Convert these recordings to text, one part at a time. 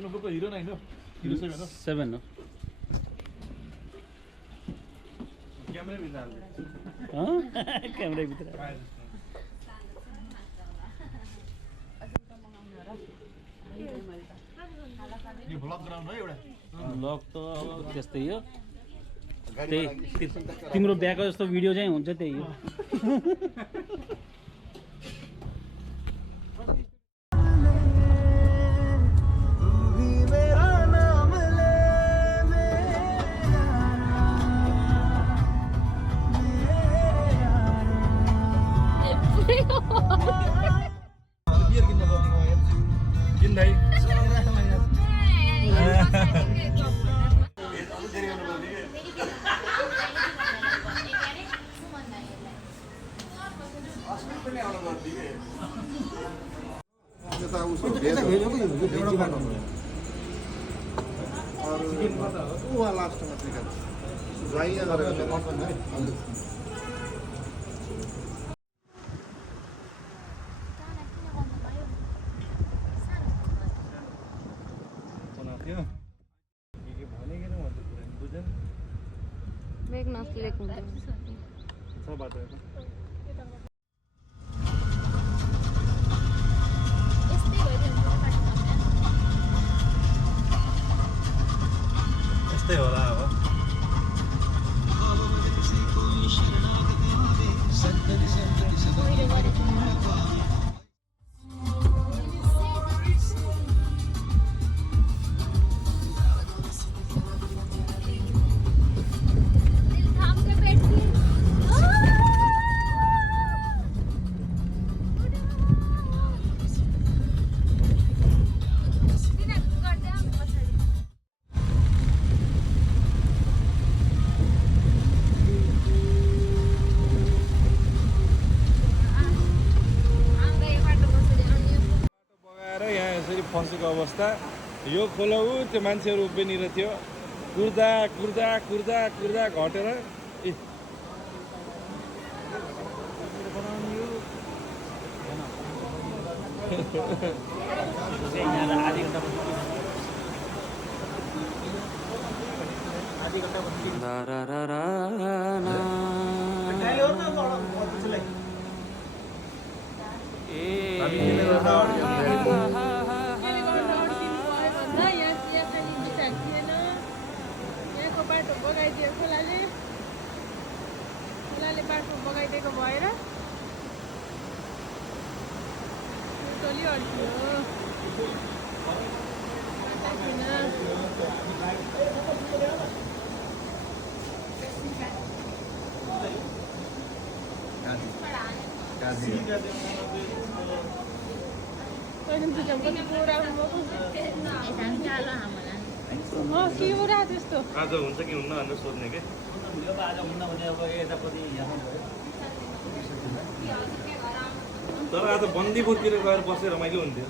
कुनको hero 9 हो hero 7 हो 7 हो क्यामेरा भित्र हाल्नु क्यामेरा भित्र यो भ्लग गराउनु है एउटा ब्लग त त्यस्तै हो त्यही तिम्रो बिहाको जस्तो भिडियो चाहिँ हुन्छ त्यही हो यस्तै होला अब फसेको अवस्था यो खोला ऊ त्यो मान्छेहरू उभिनेर थियो कुर्दा कुर्दा कुर्दा कुर्दा घटेर खोलाले बाटो बगाइदिएको भएर टोली अड्कियो त्यस्तो आज हुन्छ कि हुन्न भनेर सोध्ने के तर आज बन्दीपुरतिर गएर बसेर रमाइलो हुन्थ्यो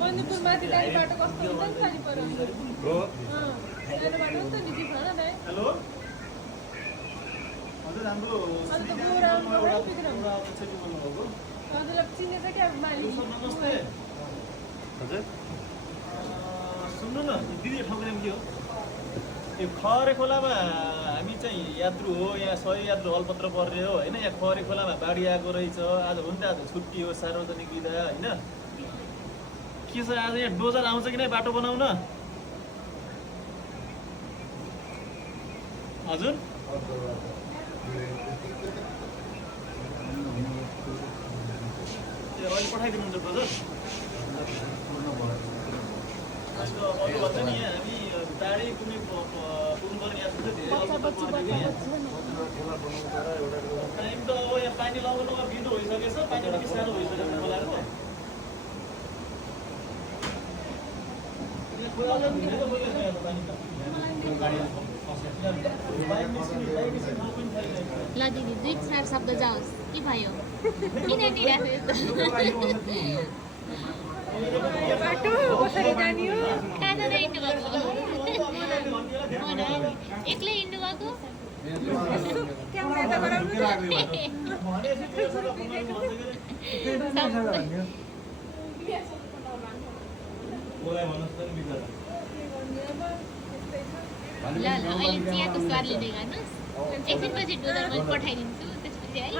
बन्दीपुर माथि जाने बाटो कस्तो हुन्छ नि खाली पर हो जाने बाटो कस्तो नि जिप न दाइ हेलो हजुर हाम्रो हजुरलाई चिनेछ क्या मालिक नमस्ते हजुर सुन्नु न दिदी ठाउँमा के हो यो खरे खोलामा हामी चाहिँ यात्रु हो यहाँ 100 यात्रु हलपत्र पर्ने हो होइन यहाँ खरे खोलामा बाढी आएको रहेछ आज हुन त आज छुट्टी हो सार्वजनिक बिदा होइन के छ आज यहाँ डोजर आउँछ कि नै बाटो बनाउन हजुर अहिले पठाइदिनुहुन्छ डोजर भन्छ नि यहाँ हामी टाढै कुनै पुग्नुपर्ने यात्रु चाहिँ धेरै टाइम त अब यहाँ पानी लगाउनु भिडो भइसकेछ पानी अलिक सानो भइसकेछ खोलाको ल दिदी 2-4 शब्द जाओस् के भयो किन बाटो कसरी जाने हो कहाँ हिँड्नु भएको एक्लै हिँड्नु भएको क्यामेरा त गराउनु ल अहिले चियाको स्वाद लिँदै गर्नुहोस् एकछिनपछि डोजरमा पठाइदिन्छु त्यसपछि है ल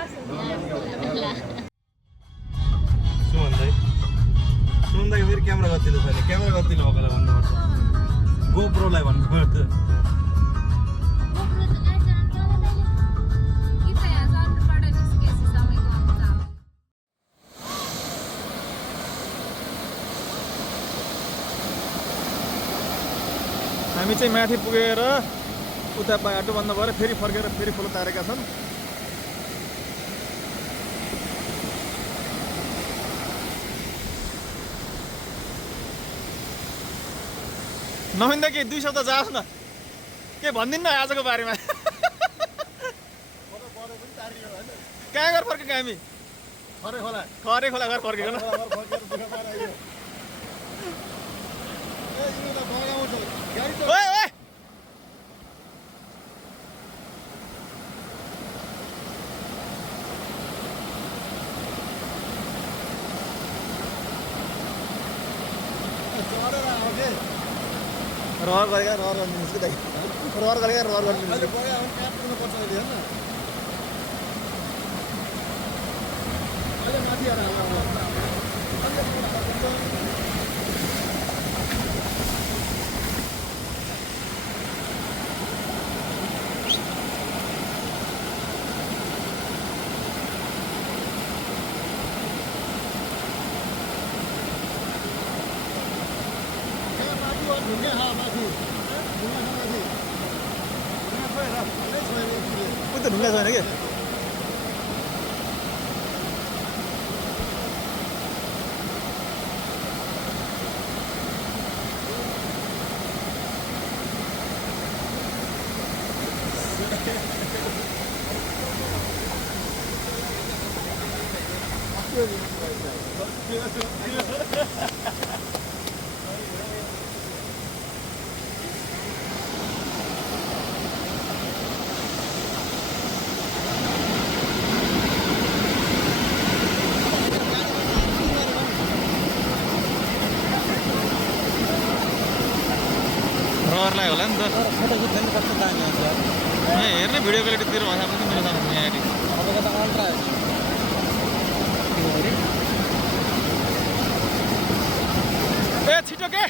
सुन्दा फेरि क्यामेरा गतिलो छैन क्यामेरा गतिलो भएकोलाई भन्नुपर्छ गोप्रोलाई भन्नुपर्छ हामी चाहिँ माथि पुगेर उता बाटो बन्द भएर फेरि फर्केर फेरि खोला तारेका छन् नमिन्दा के 2 शब्द जाओस् न के भन्दिन्न आजको बारेमा कहाँ घर फर्केको हामी खरे खोला घर फर्केको न ओए ओए रहर गरेका रहर गर्नु निस्क्यो दाइ रहर गरेका रहर गर्नु निस्क्यो उता ढुङ्गा छैन कि रहरलाई होला नि त यहाँ हेर्ने भिडियो क्वालिटीतिर भाषा पनि मेरो सामु यहाँनिर ए छिटो के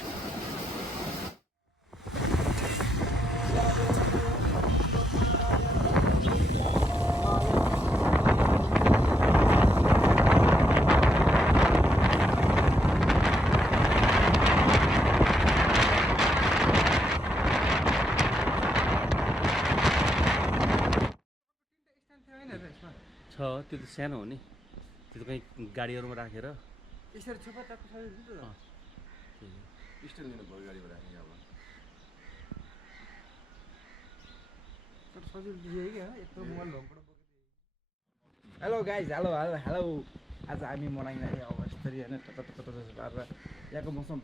छ त्यो त सानो हो नि त्यो त कहीँ गाडीहरूमा राखेर यसरी छुपा ताको सबै हुन्छ स्ट्यान्ड लिनु भयो गाडीबाट राखेको अब तर सजिलो दिए कि यत्रो मोबाइल ढोकबाट बोकेको hello guys hello hello hello आज हामी मनाइरहेको अब यसरी होइन टट पारेर यहाँको मौसम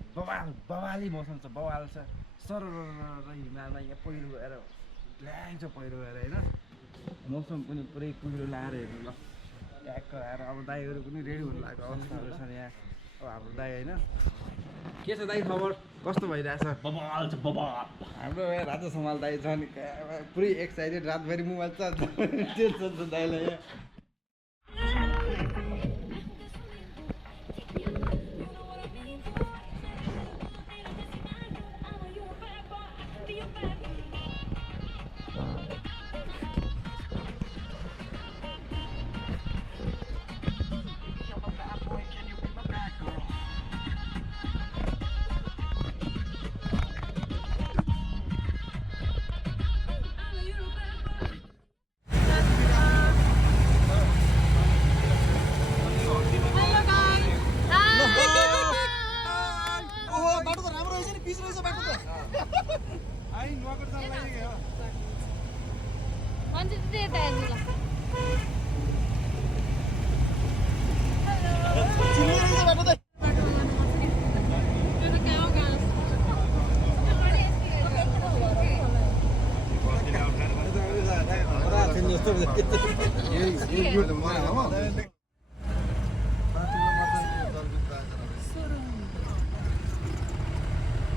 बवाली मौसम छ बवाल छ सर हिमालमा यहाँ पहिरो गएर ल्याङ छ पहिरो गएर होइन मौसम पनि पुरै कुहिरो लाएर हेर्नु ल ट्याक्क आएर अब दाईहरू पनि रेडी हुनु लागेको अवस्थाहरू छ यहाँ अब हाम्रो दाई होइन के छ दाई खबर कस्तो भइरहेछ बबाल छ बबाल हाम्रो यहाँ राजा समाल दाई छ नि पुरै एक्साइटेड रातभरि मोबाइल छ टेन्सन छ दाईलाई यहाँ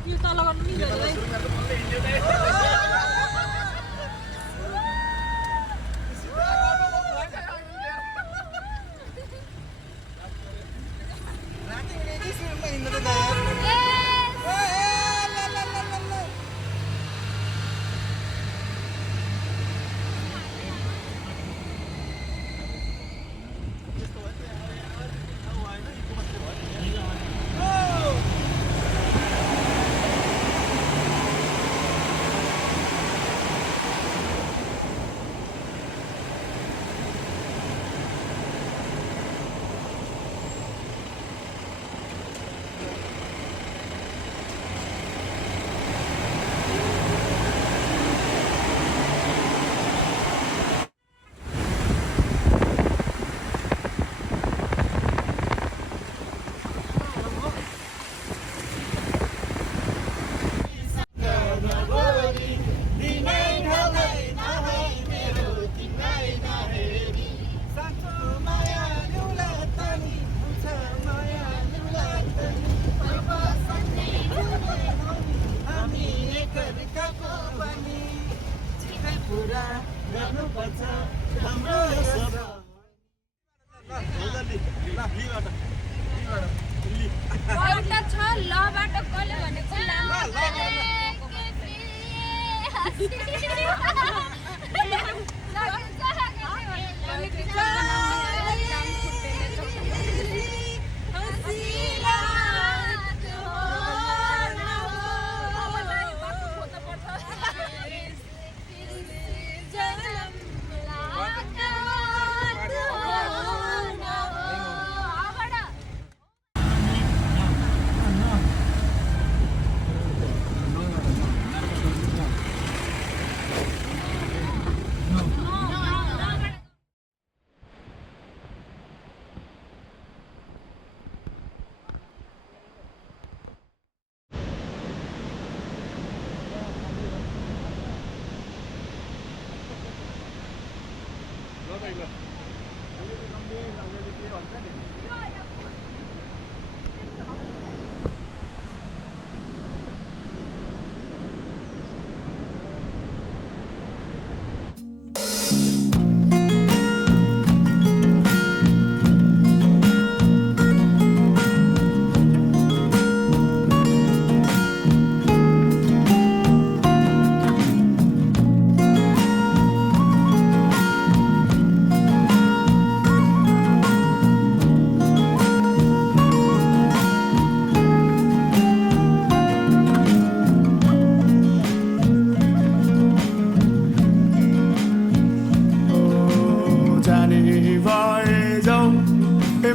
यो तल गर्नु नि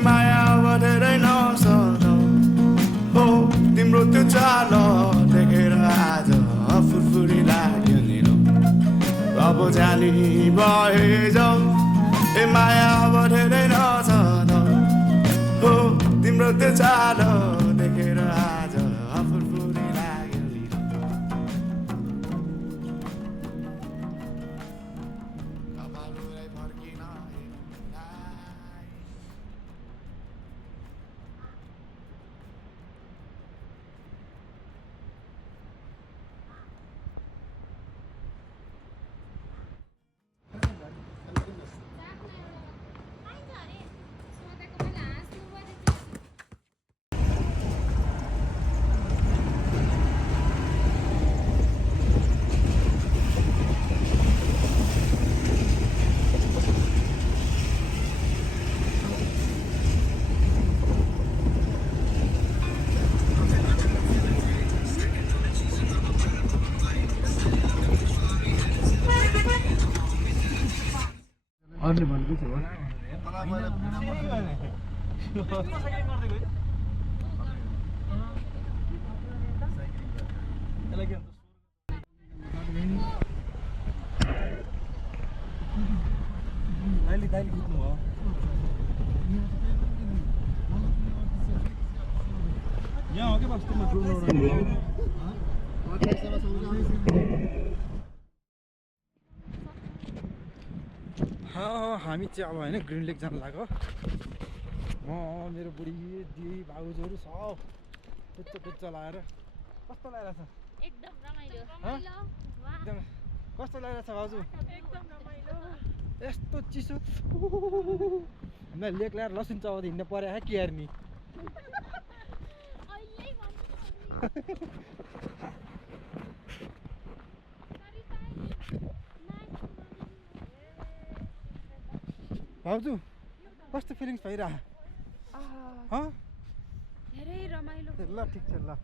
माया बढेरै नसधौ हो तिम्रो त्यो चाल देखेर आज फुरफुरी लाग्यो निरो अब जानी भए जाऊ ए माया बढेरै नसधौ हो तिम्रो त्यो चाल देखेर आज फुरफुरी लाग्यो निरो कपालुलाई फर्किन अरूले भनेको थियो दाइले कुद्नु भयो यहाँ हो कि वास्तवमा हामी चाहिँ अब होइन ग्रिन लेक जानु लाग्यो म मेरो बुढी दिदी भाउजूहरू सब टुच्च लगाएर कस्तो लागिरहेछ एकदम रमाइलो एकदम कस्तो लागिरहेछ भाउजू एकदम रमाइलो यस्तो चिसो हामीलाई लेक ल्याएर लसुन चबाउँदै हिँड्नु पर्यो के हेर्ने भाउजू कस्तो फिलिङ्स भइरह धेरै रमाइलो ल ठिक छ ल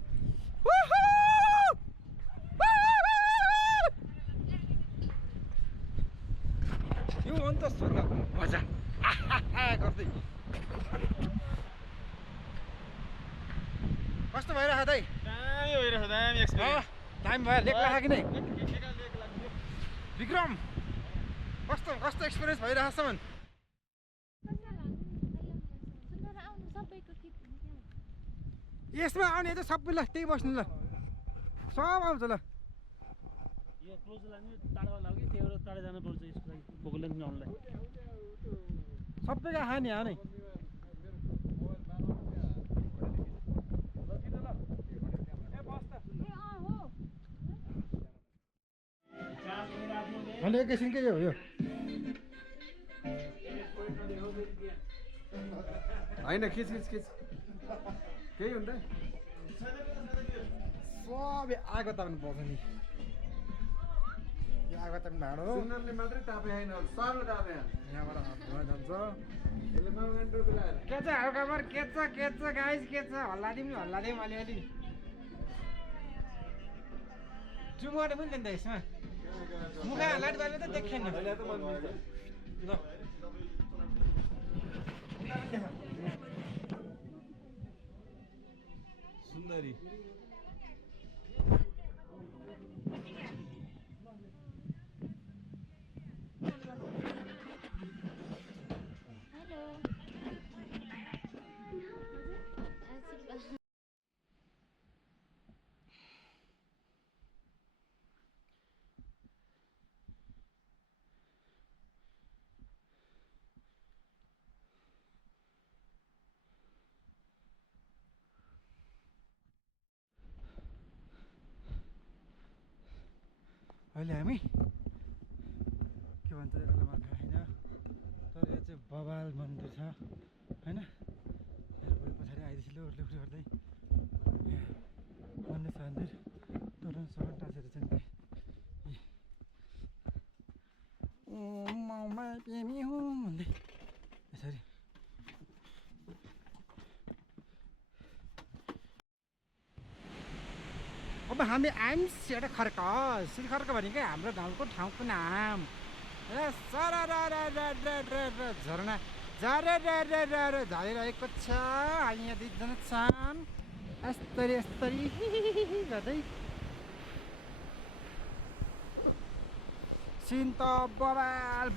यो अन्त स्वर्गको मजा गर्दै कस्तो भइरह दाइ दामी भइरहेछ दामी एक्सपिरियन्स टाइम भयो लेक लाग्यो कि नै विक्रम कस्तो कस्तो एक्सपिरियन्स भइरहेछ मन यसमा आउने त सबैलाई त्यही बस्नु ल सब आउँछ ल यो क्लोजलाई नि टाढा लाग्यो कि त्यहाँबाट टाढा जानु पर्छ यसको लागि भोकले ल्याउनलाई सबैका खाने हा नै अनि एकैछिनकै हो यो होइन खिच खिच खिच केही हुँदैन सबै आगो ताप्नु पर्छ नि स्वागतम भाँडो सुन्दरले मात्रै तापे होइन सरले तापे यहाँबाट धुवा जान्छ यसले माउगान टोपी लगाएर के छ हल्काबर के छ गाइस के छ हल्ला दिउँ अलिअलि जुम गर्ने पनि त यसमा मुखा लाइट गरेर त देखेन अहिले त मन मिल्छ ल सुन्दरी हेलो अहिले हामी के भन्छ यसलाई मलाई थाहा छैन तर यो चाहिँ बबाल मन्दिर छ होइन मेरो बुढी पछाडि आइदिएपछि लुर्दै मन्दिर छ मन्दिर तोरण सरण टाँसेर चाहिँ माउमा प्रेमी हो भन्दै यसरी अब हामी आयौँ सिँढे खर्क खर्क भनेकै हाम्रो गाउँको ठाउँको नाम झरना झरिरहेको छ हामी यहाँ दुईजना छन् यस्तरी गर्दै सिन त बबाल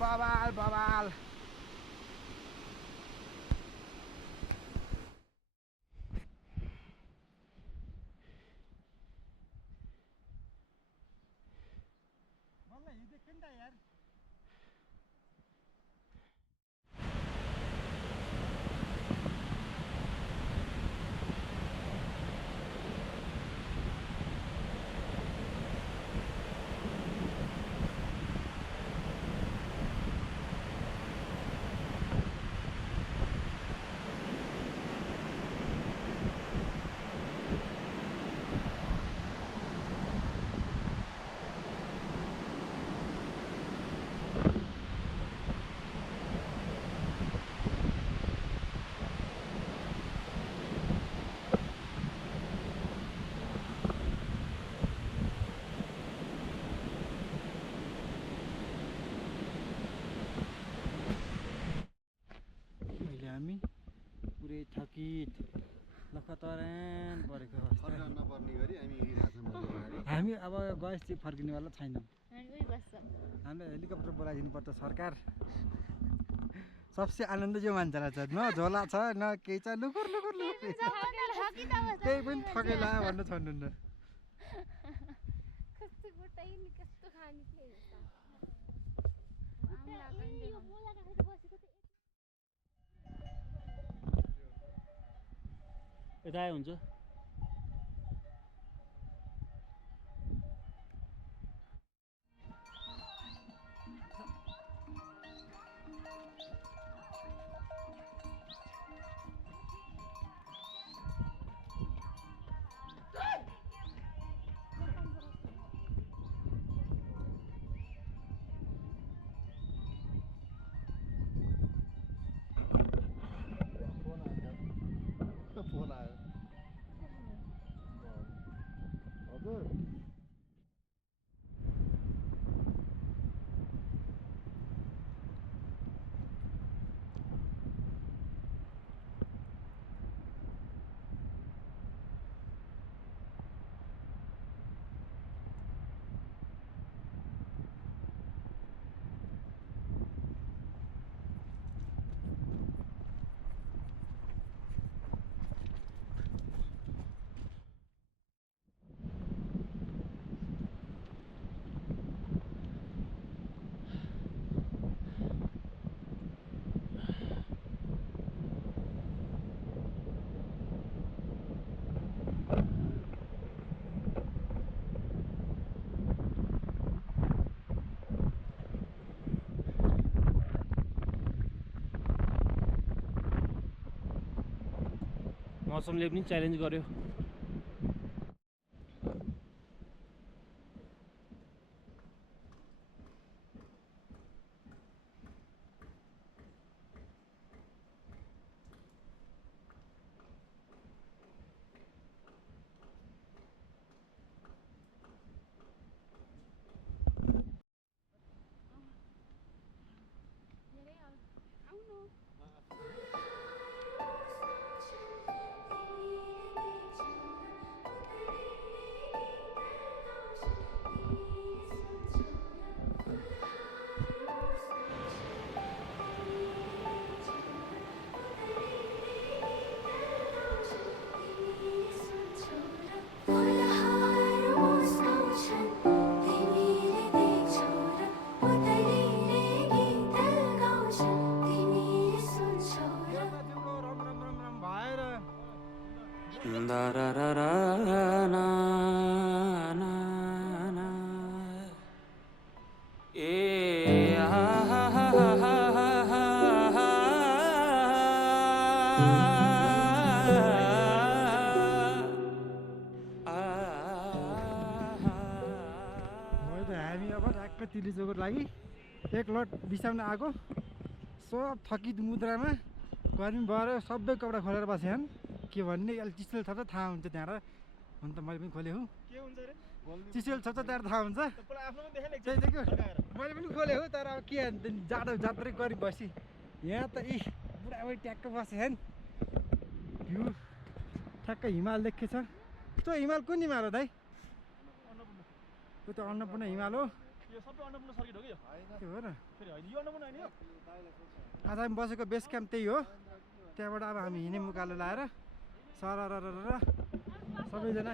यार हामी पुरै थकित लखतरान परेको अवस्था नपर्ने गरी हामी हिँडिरहेछौँ हामी अब गएस चाहिँ फर्किनेवाला छैनौँ उही बस्छ हामीलाई हेलिकप्टर बोलाइदिनु पर्छ सरकार सबसे आनन्द यो मान्छेलाई छ न झोला छ न केही छ लुकुर केही पनि थकेला भन्नु छोड्नुहुन्न यता आयो हुन्छ फोन आयो हजुर मौसमले पनि च्यालेन्ज गर्यो ना ना ना ए आ हा हा हा मैले त हामी अब ठ्याक्क तिलिचोको लागि एक लट बिसाउन आएको सब थकित मुद्रामा गर्मी भएर सबै कपडा खोलेर बसेछन् के भन्ने अहिले चिसोल छ त थाहा हुन्छ त्यहाँ र हुन त मैले पनि खोलेँ हौ के हुन्छ रे चिसोल छ त त्यहाँ थाहा हुन्छ पहिला आफ्नो पनि देखेन त्यही देख्यो मैले पनि खोलेँ हौ तर अब के जाडो जात्रै गरी बसी यहाँ त यी बुढाबुढी ट्याक्क बसेछन् भ्यू ठ्याक्क हिमाल देखेछ त्यो हिमाल कुन हिमाल हो दाइ त्यो त अन्नपूर्ण हिमाल हो यो सबै अन्नपूर्ण सर्किट हो कि यो त्यो हो र फेरि होइन यो अन्नपूर्ण होइन यो आज हामी बसेको बेस क्याम्प त्यही हो त्यहाँबाट अब हामी हिँड्ने मुकालो लाएर सरर सबैजना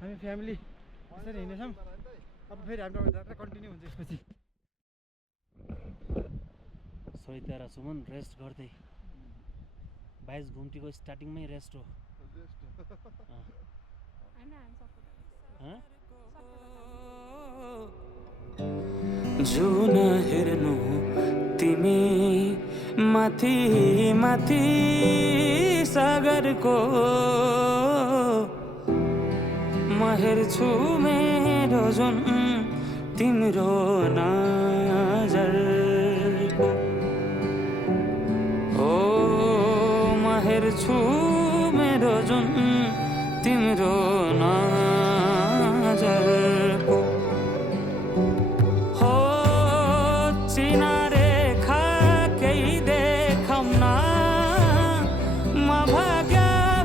हामी फ्यामिली यसरी हिँड्नेछौँ अब फेरि हाम्रो जात्रा कन्टिन्यू हुन्छ यसपछि सरिता र सुमन रेस्ट गर्दै 22 घुम्तीको स्टार्टिङमै रेस्ट हो जुन हेर्नु तिमी माथि माथि सागरको म हेर्छु मेरो जुन तिम्रो नजरको ओ म हेर्छु मेरो जुन तिम्रो नजरको हो चिना रेखा केही देखाउन म भाग्य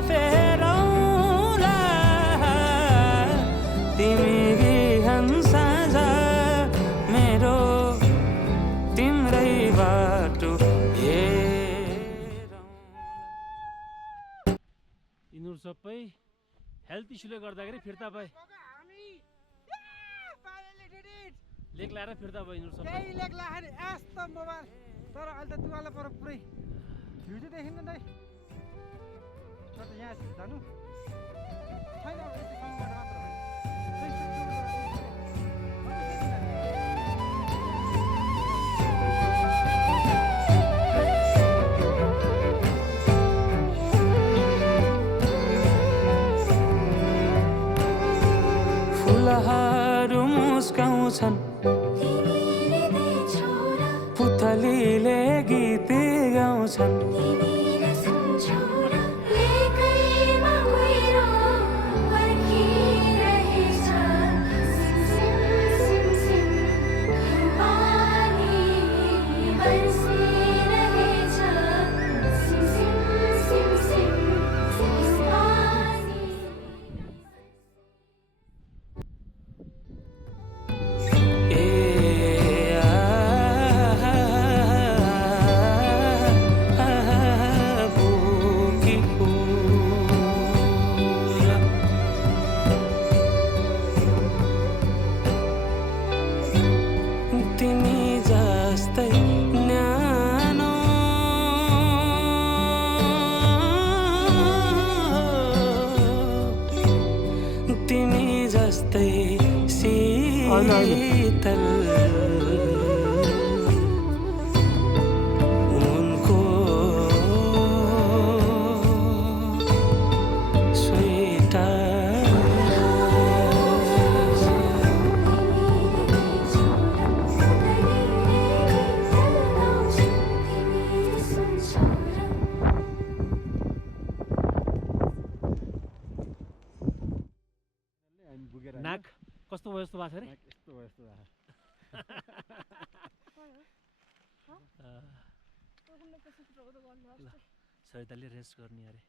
फेरौँला तिमी बिहान साँझ मेरो तिम्रै बाटो यिनीहरू सबै हेल्थ इस्युले गर्दाखेरि फिर्ता भए लेक लाएर फिर्ता भयो यिनीहरू सबै केही लेख लाखेरि यस्तो मोबाइल तर अहिले त दुवाला पर पुरै भ्यू चाहिँ देखिन्न दाइ तर यहाँ जानु छैन अब यस्तो सँगबाट मात्र हो फुलहरू मुस्काउँछन् पुतलीले गीत गाउँछन् शीतल उनको नाक कस्तो भयो यस्तो भएको छ रे यस्तो भयो यस्तो भयो सरिताले रेस्ट गर्ने अरे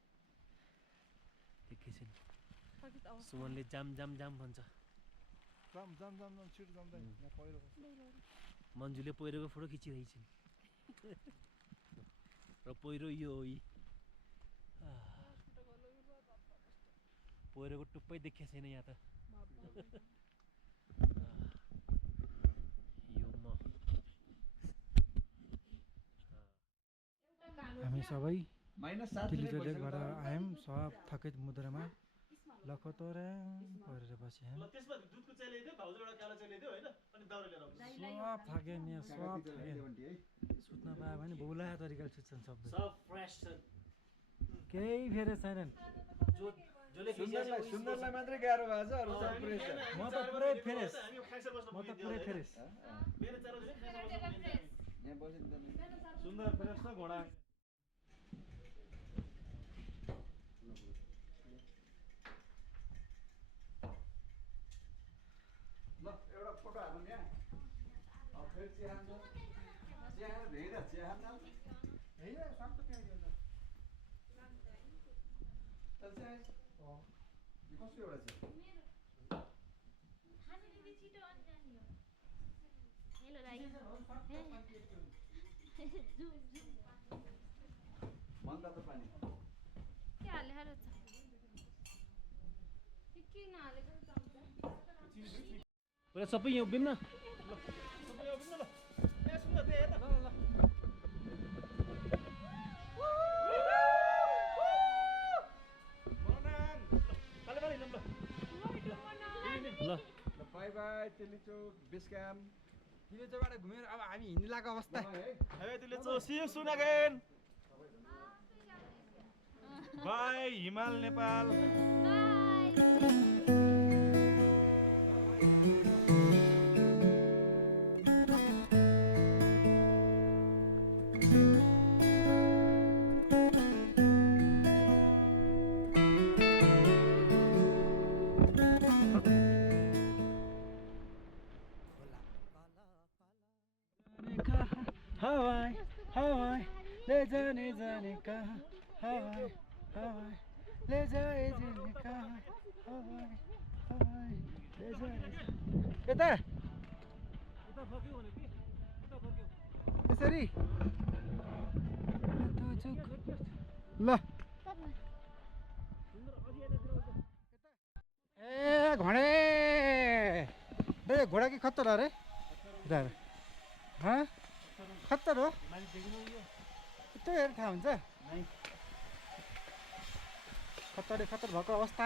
एकैछिन सुमनले जाम जाम जाम भन्छ मन्जुले पहिरोको फोटो खिचिरहेछन् र पहिरो यो हो पहिरोको टुप्पै देखिएको छैन यहाँ त हामी सबै तिलिचो लेकबाट आयौँ सब थकित मुद्रामा लखतरा परेर बसे ल त्यसमा दुधको चिया ल्याइदियो भाउजू एउटा कालो चिया ल्याइदियो होइन अनि दाउरा लिएर आउँछु सब थाके नि सब थाके सुत्न पायो भने भौला तरिकाले सुत्छन् सबै सब फ्रेस छ केही फेरि छैनन् जसले खिचेको सुन्दरलाई मात्रै गाह्रो भएको छ अरू सब फ्रेस छ म त पुरै फ्रेस हामी खाइसकेर बस्नु म त पुरै फ्रेस मेरो 4 बजे खाइसकेर बस्नु यहाँ बसिन्छ सुन्दर फ्रेस छ घोडा ल एउटा फोटो हालौँ यहाँ अब फेरि चिया खान्छ चिया खाएर धेरै चिया खान्छ होइन सब त त्यहाँ गयो त चिया कसको एउटा चिया हेलो दाइ मन तातो पानी के हालेर छ के नहालेको पुरा सबै यहाँ उभिन्न सबै आउनु न ल ए सुन्दर दे हेर न ल मनाङ पाले पाले नम्बर ल ल बाई बाई तेलीचोक बेस क्याम्प तेलीचोकबाट घुमेर अब हामी हिँड्नु लागेको अवस्था Hey, see you soon again. Bye, Himal, Nepal. हवाई हवाई ले जाने जाने कहाँ हवाई हवाई ले जाए जाने कहाँ हवाई हवाई ले जाने यता यसरी ल ए घोडे ए घोडा कि खत्तर अरे हाँ खत्तर हो यस्तो हेरेर थाहा हुन्छ खत्तरले खत्तर भएको अवस्था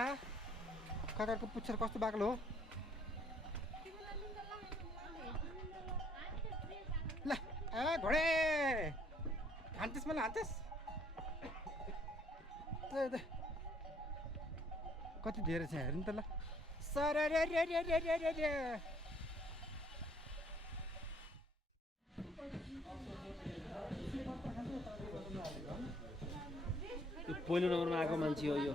खत्तरको पुच्छर कस्तो बाक्लो हो ल ए घोडे हान्थिस् मलाई हान्थिस् कति धेरै छ हेर्नु त ल सर पहिलो नम्बरमा आएको मान्छे हो यो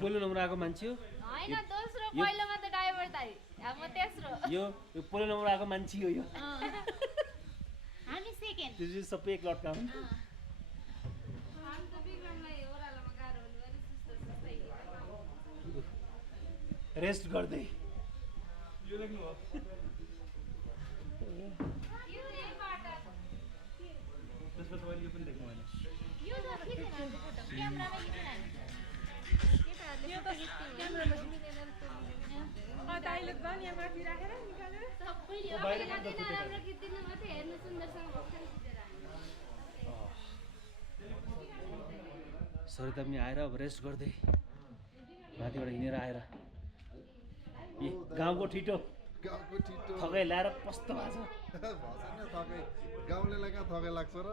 पहिलो नम्बरमा आएको मान्छे हो हैन दोस्रो पहिलोमा त ड्राइभर दाइ अब म तेस्रो यो पहिलो नम्बरमा आएको मान्छे हो यो हामी सेकेन्ड त्यो चाहिँ सबै एक लटका हुन् हामी त बिक्रमलाई ओरालोमा गाह्रो हुनु भने सुस्त रेस्ट गर्दै यो देख्नु हो यो चाहिँ बाटा त्यसमा तपाईँले यो पनि देख्नु होइन यो त खिचेन फोटो क्यामेरामा खिचेन यो त क्यामेरामा खिच्दैन दाइले गन यहाँ माथि राखेर निकालेर सबैले बाहिर राम्रो खिच्दिनु मात्रै हेर्नु सुन्दरसँग भक्कन खिचेर सरिता पनि आएर अब रेस्ट गर्दै माथिबाट हिँडेर आएर ए गाउँको ठिटो गाउँको छिटो थकाइ ल्याएर पस्तो भएको छ भएन थकै गाउँलेलाई कहाँ थकै लाग्छ र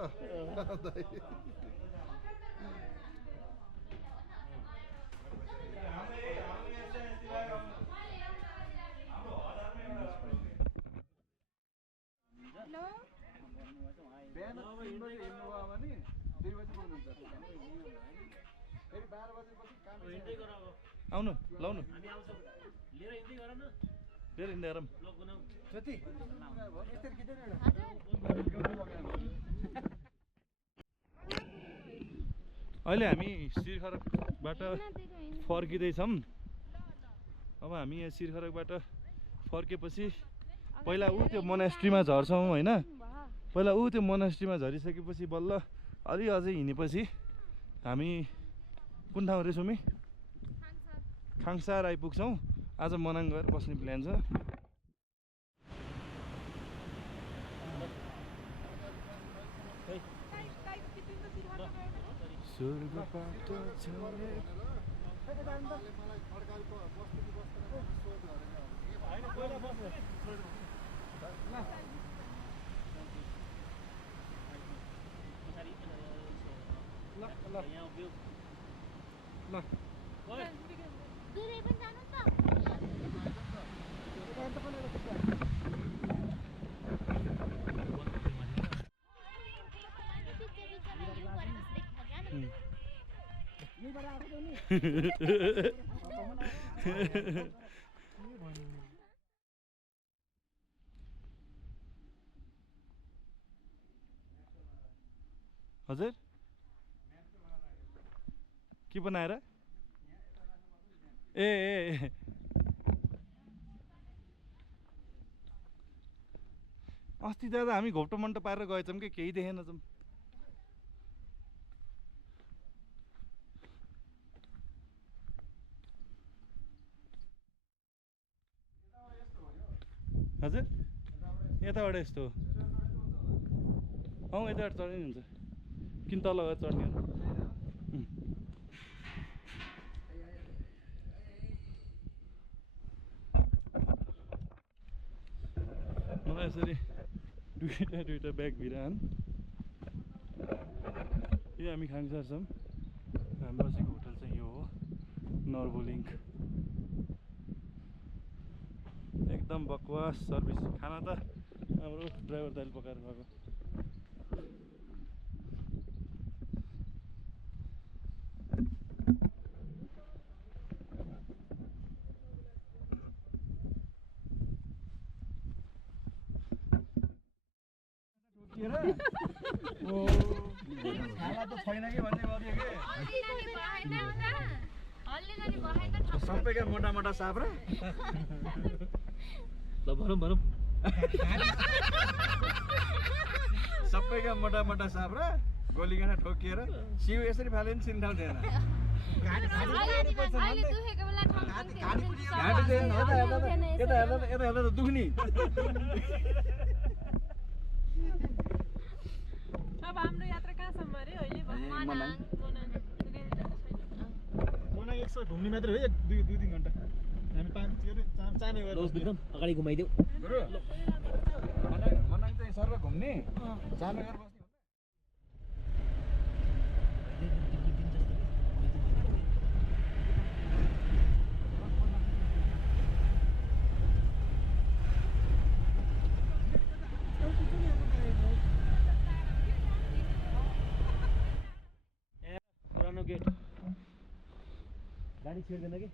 बिहान 3 बजे हिँड्नुभयो भने 2 बजे पुग्नुहुन्छ फेरि 12 बजेपछि काम आउनु लाउनु हामी आउँछौँ लिएर हिँड्दै गर न फेरि हिँडेर ल गुनाउ जति यसरी खिचेन एउटा अहिले हामी सिरखरकबाट फर्किँदैछौँ अब हामी यहाँ सिरखरकबाट फर्केपछि पहिला त्यो मोनास्ट्रीमा झर्छौँ होइन पहिला त्यो मोनास्ट्रीमा झरिसकेपछि बल्ल अलि अझै हिँडेपछि हामी कुन ठाउँ रे सुमी खाङसार आइपुग्छौँ आज मनाङ गएर बस्ने प्लान छ मलाई खड्काको बस्तीको बस्तीमा सोध्यो अरे होइन पहिला बस्नु यहाँ उभियो दुधै पनि जानु त हजुर के बनाएर ए अस्ति दादा हामी घोप्टो मन्टो पारेर गएछौँ कि केही देखेनछौँ हजुर यताबाट यस्तो हो यताबाट चढ्ने हुन्छ किन तल गएर चढ्ने हो मलाई यसरी दुईटा ब्याग भिरान यो हामी खाङसार छौँ हामी बसेको होटल चाहिँ यो हो नर्बोलिङ्क एकदम बकवास सर्भिस खाना त हाम्रो ड्राइभर दाइले पकाएर गएको खाना त छैन कि भन्ने गरियो कि सबैका मोटा मोटा साप र ल भनौँ सबैका मोटा मोटा साप र गोलीकन ठोकिएर सिउ यसरी फाल्यो नि चिन्ताउ थिएन यता हेर्दा त दुख्ने अब हाम्रो यात्रा कहाँसम्म अरे अहिले मना एक सय घुम्ने मात्रै हो दुई तिन घन्टा हामी चामे गएर अगाडि घुमाइदेऊ गुरु मनाङ चाहिँ सर घुम्ने चामे गरेर बस्ने पुरानो गेट गाडी छिर्दैन कि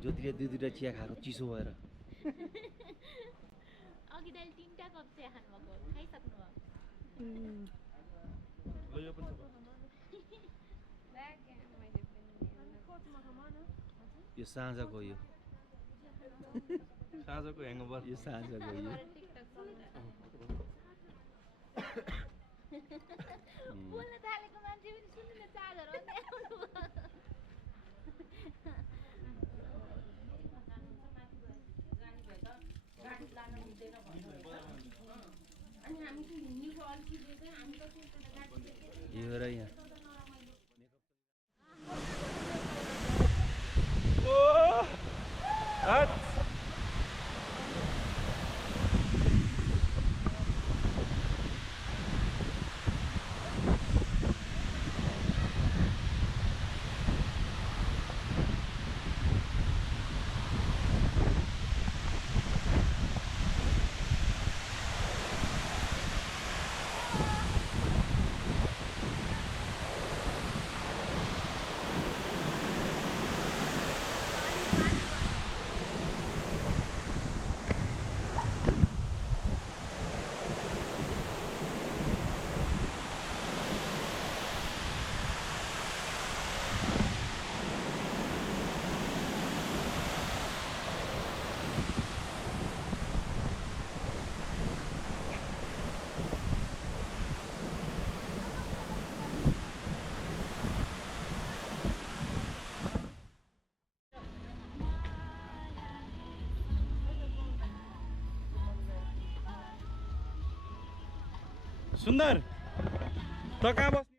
ज्योतिले दुईवटा चिया खाएको चिसो भएर अघि दाइले 3टा कप चिया खानुभएको खाइसक्नु भयो यो साँझको यो साँझको ह्याङओभर यो साँझको यो बोल्न थालेको मान्छे पनि सुन्नु चार्जर यो र यहाँ सुन्दर त कहाँ बस्ने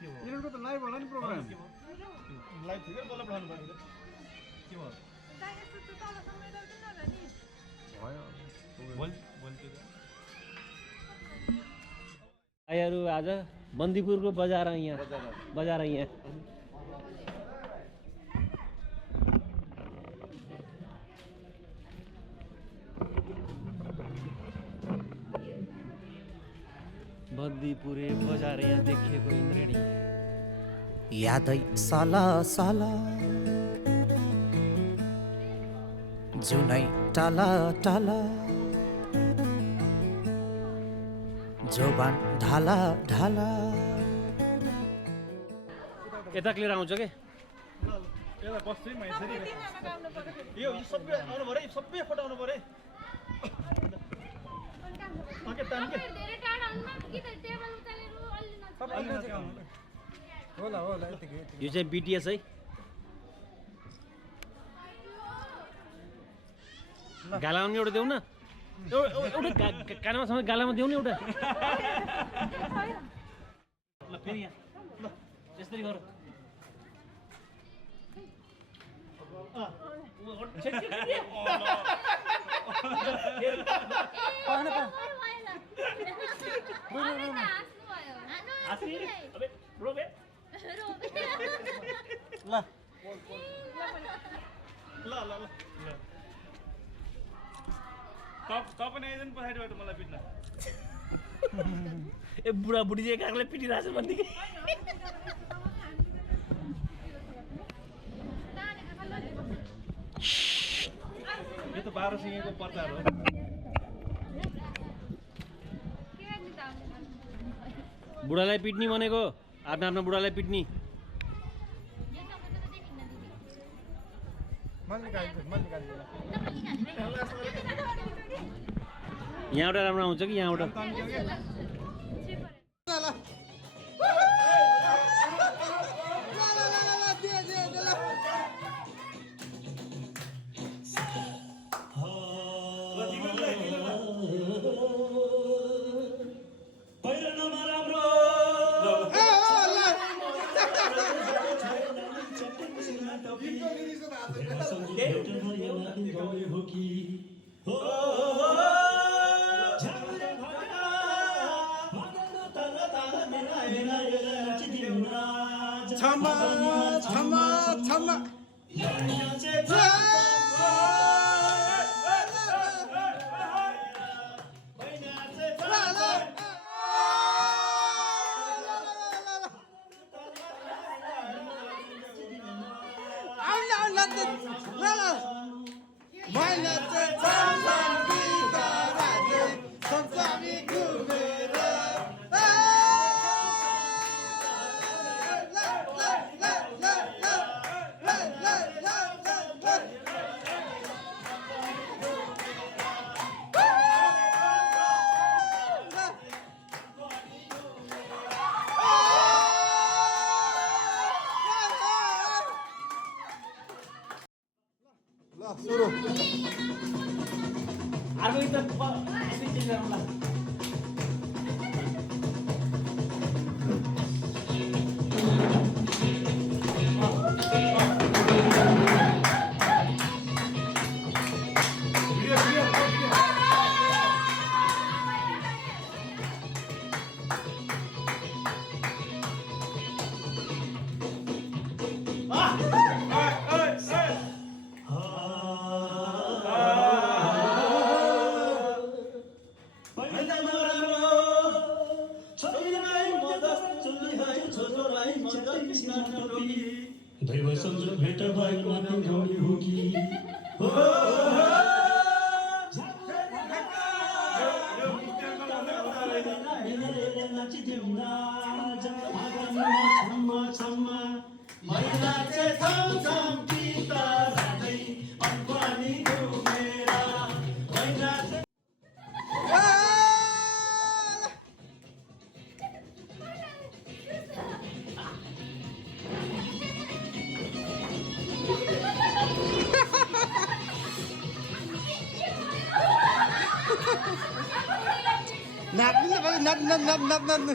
यिनीहरूको त लाइभ होला नि प्रोग्राम लाइभ थियो बल्ल पठाउनु पर्यो के भयो भाइहरू आज बन्दीपुरको बजार यहाँ बजार यहाँ बन्दीपुरे बजार यहाँ देखिएको इन्द्रेणी यादै साला साला जुनै टाला टाला जोबान ढाला ढाला यता क्लियर आउँछ के यसलाई बस्छु म यसरी यो सबै आउनु पर्यो सबै फोटो आउनु पर्यो के तान के धेरै टाढा हुन्न कि त टेबल उचालेर अलि होला होला यतिकै यो चाहिँ बिटिएस है गालामा पनि एउटा देऊ न एउटा कानामा सँगै गालामा देऊ न एउटा ल फेरि यहाँ ल यसरी गर तपाईँ आइदिनु पछाडिबाट मलाई पिट्न ए बुढाबुढी चाहिँ कागले पिटिरहेछ भनेदेखि यो त 12 सिंहको प्रचार हो बुढालाई पिट्नी भनेको आफ्नो आफ्नो बुढालाई पिट्नी यहाँबाट राम्रो आउँछ कि यहाँबाट पहिरनमा राम्रो क्षमा क्षमा क्षमा अर्को गीत चेन्ज गरौँला दैव संजोग भेट भयो नाति गाउने हो कि नाच्नु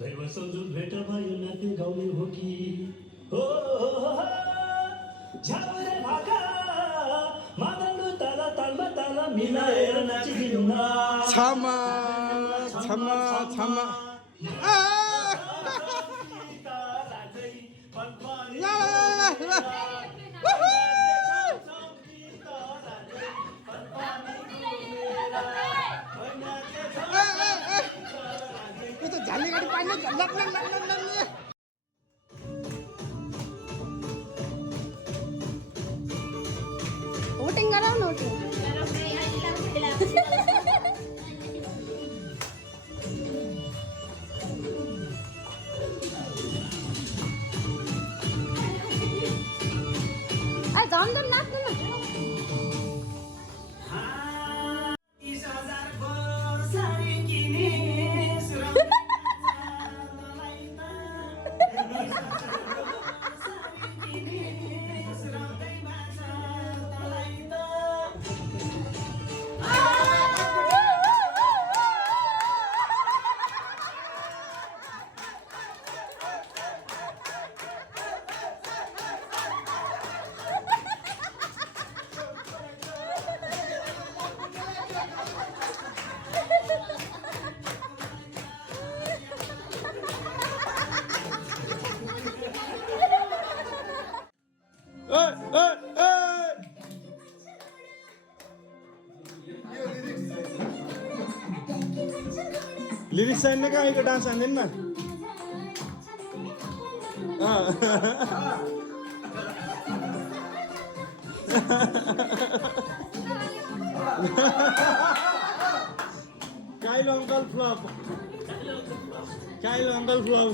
दैव संजोग भेट भयो नाति गाउने हो कि झ्याउरे भाका मादल ताला तालमा ताला मिलाएर नाचिदिनु न क्षमा क्षमा क्षमा झाली गाडी पानी वोटिंग गराउनु वोटिंग झन् झन् नाच्नु न लिरिक्स चाहिने कहाँ आएको डान्स हान्दैन न Kylo uncle flop Kylo uncle flop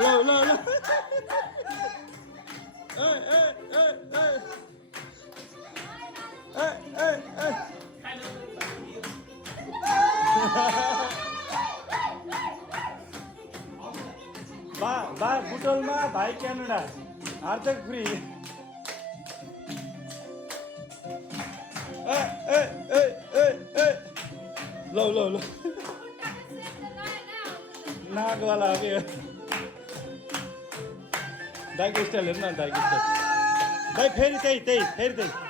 ल ल ल ए ए ए ए ए ए बा बुटोलमा भाइ क्यानाडा हार्दिक फ्री लौ लौ लौ नागवाला हो क्या दाइको स्टाइल हेर्नु न दाइको स्टाइल दाइ फेरि त्यही फेरि त्यही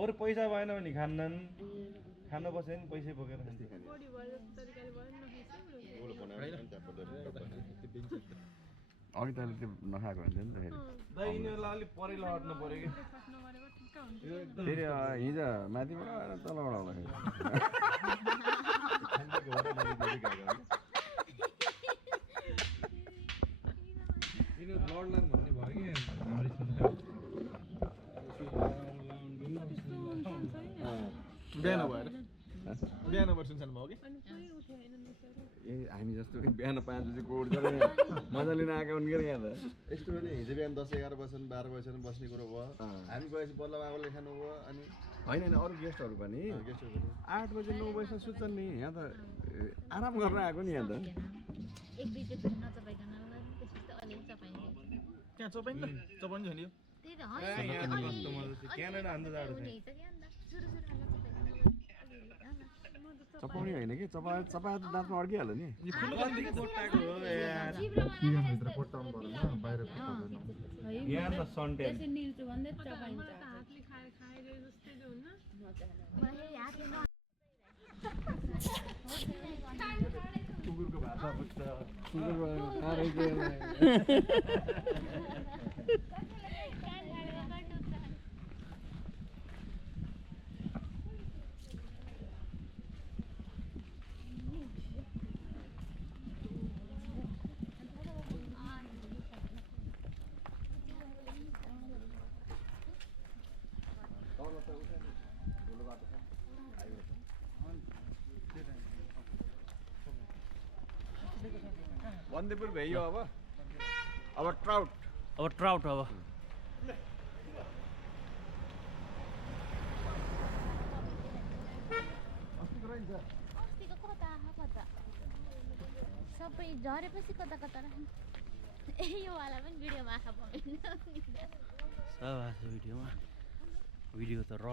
बरु पैसा भएन भने खान्नन् खान बस्यो भने पैसै बोकेर खान्छ बढी भयो जस्तो तरिकाले भयो नखाइस अघि तैँले त्यो नखाएको हुन्थ्यो नि त फेरि दाइ यिनीहरूलाई अलिक परेलो हट्नु पऱ्यो कि नगरेको ठिक्क हुन्छ फेरि हिजो माथिबाट आएर तलबाट आउँदाखेरि लडलान भन्ने भयो कि बिहान भएर बिहान भएर सुनसान भयो कि अनि कोही उठ्यो होइन नसरे ए हामी जस्तो बिहान 5 बजी कोड गरेर मजा लिन आएको हुन् कि यहाँ त यस्तो भने हिजो बिहान 10-11 बजीसम्म 12 बजीसम्म बस्ने कुरो भयो हामी गएपछि बल्ल बाबाले खानु भयो अनि होइन अरू गेस्टहरू पनि 8 बजी 9 बजीसम्म सुत्छन् नि यहाँ त आराम गर्न आएको नि यहाँ त एक दुई चोटि नचपाइकन त्यसपछि अलिअलि चपाइन्छ त्यहाँ चपाइन्छ चपाइन्छ नि यो त्यही त क्यानाडा अन्त जाडो छ सुरु सुरुमा चपाउने होइन कि चपाएर त दाँतमा अड्किहाल्यो नि यहाँ त सन्टेन हातले खाएर जस्तै हुन्न कुकुरको भाषा बुझ्छ बन्दीपुर भ्याइयो अब ट्राउट अब ट्राउट अब अस्तिको कता सबै झरेपछि कता कता राख्नु यो वाला पनि भिडियोमा आँखा पाउँदैन सब भिडियोमा भिडियो त र